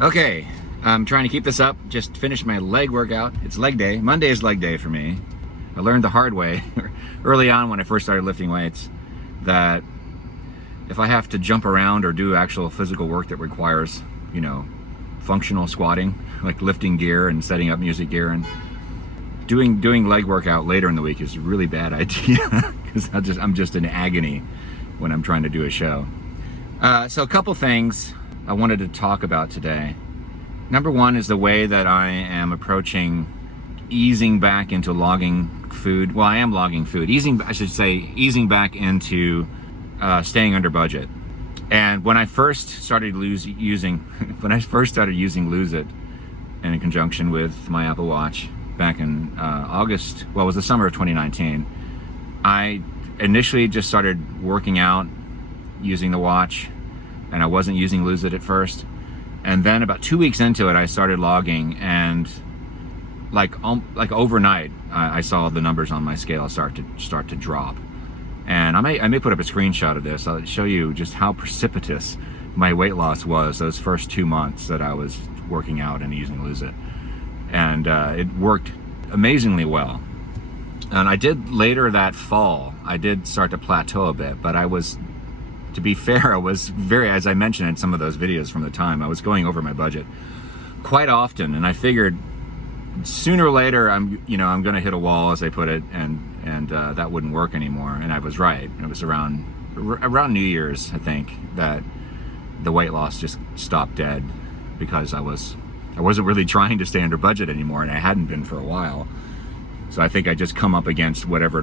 Okay, I'm trying to keep this up. Just finished my leg workout. It's leg day. Monday is leg day for me. I learned the hard way early on when I first started lifting weights that if I have to jump around or do actual physical work that requires, functional squatting, like lifting gear and setting up music gear, and doing leg workout later in the week is a really bad idea because I'm just in agony when I'm trying to do a show. So a couple things I wanted to talk about today. Number one is the way that I am approaching easing back into logging food. Well, I am logging food. Easing back into staying under budget. And when I first started using Lose It in conjunction with my Apple Watch back in August, well, it was the summer of 2019, I initially just started working out using the watch, and I wasn't using Lose It at first. And then about 2 weeks into it, I started logging, and like overnight, I saw the numbers on my scale start to drop. And I may put up a screenshot of this. I'll show you just how precipitous my weight loss was those first 2 months that I was working out and using Lose It. And it worked amazingly well. And I did later that fall, I did start to plateau a bit, but to be fair, I was as I mentioned in some of those videos from the time, I was going over my budget quite often, and I figured sooner or later I'm going to hit a wall, as they put it, and that wouldn't work anymore. And I was right. It was around New Year's, I think, that the weight loss just stopped dead because I wasn't really trying to stay under budget anymore, and I hadn't been for a while. So I think I just come up against whatever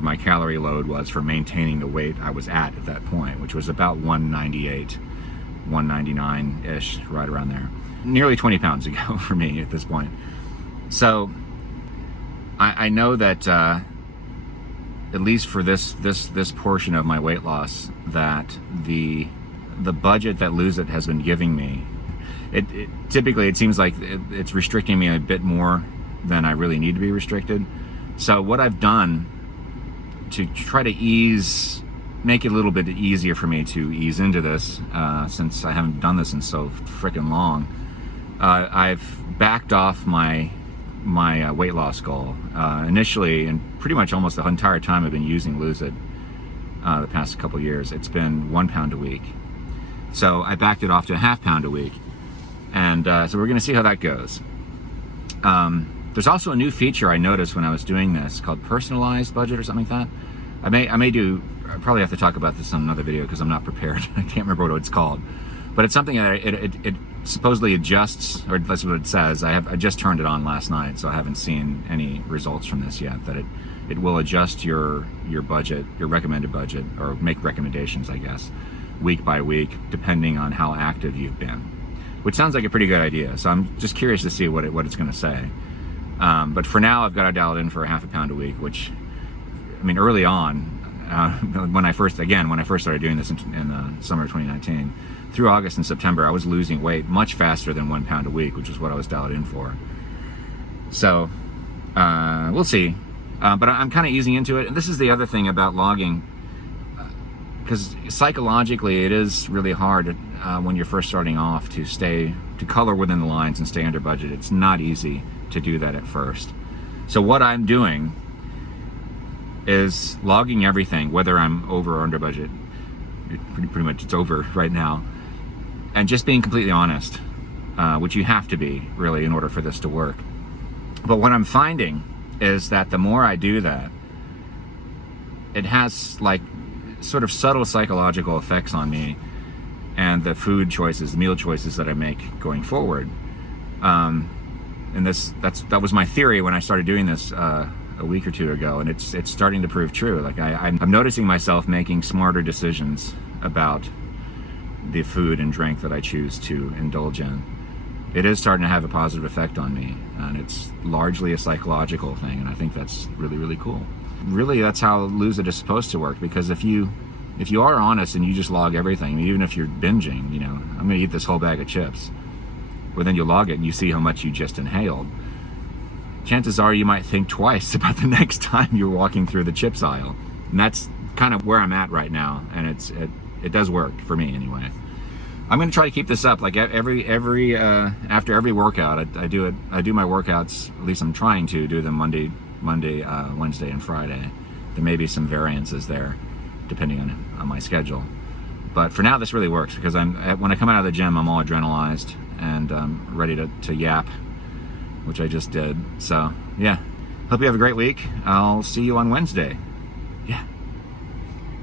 my calorie load was for maintaining the weight I was at that point, which was about 198, 199-ish, right around there. Nearly 20 pounds ago for me at this point. So I know that at least for this portion of my weight loss, that the budget that Lose It has been giving me, it typically it seems like it's restricting me a bit more than I really need to be restricted. So what I've done to try to make it a little bit easier for me to ease into this, since I haven't done this in so freaking long, I've backed off my weight loss goal. Initially, and pretty much almost the entire time I've been using Lose It, the past couple years, it's been 1 pound a week. So I backed it off to a ½ pound a week. And so we're gonna see how that goes. There's also a new feature I noticed when I was doing this called personalized budget or something like that. I probably have to talk about this on another video because I'm not prepared. I can't remember what it's called. But it's something that it supposedly adjusts, or that's what it says. I just turned it on last night, so I haven't seen any results from this yet. That it will adjust your budget, your recommended budget, or make recommendations, I guess, week by week, depending on how active you've been. Which sounds like a pretty good idea. So I'm just curious to see what it's going to say. But for now, I've got to dial it in for a ½ pound a week, which, I mean, early on, when I first started doing this in the summer of 2019, through August and September, I was losing weight much faster than 1 pound a week, which is what I was dialed in for. So we'll see. But I'm kind of easing into it. And this is the other thing about logging, because psychologically it is really hard when you're first starting off to color within the lines and stay under budget. It's not easy to do that at first. So what I'm doing is logging everything, whether I'm over or under budget. Pretty much it's over right now. And just being completely honest, which you have to be really in order for this to work. But what I'm finding is that the more I do that, it has like sort of subtle psychological effects on me and the food choices, the meal choices that I make going forward. And that was my theory when I started doing this a week or two ago, and it's starting to prove true. Like I'm noticing myself making smarter decisions about the food and drink that I choose to indulge in. It is starting to have a positive effect on me, and it's largely a psychological thing, and I think that's really, really cool. Really, that's how Lose It is supposed to work, because if you are honest and you just log everything, even if you're binging, I'm gonna eat this whole bag of chips, well, then you log it and you see how much you just inhaled. Chances are you might think twice about the next time you're walking through the chips aisle. And that's kind of where I'm at right now, and it does work for me anyway. I'm going to try to keep this up. Like every after every workout, I do it. I do my workouts. At least I'm trying to do them Monday, Wednesday, and Friday. There may be some variances there, depending on my schedule. But for now, this really works because when I come out of the gym, I'm all adrenalized and ready to yap, which I just did. So yeah, hope you have a great week. I'll see you on Wednesday. Yeah.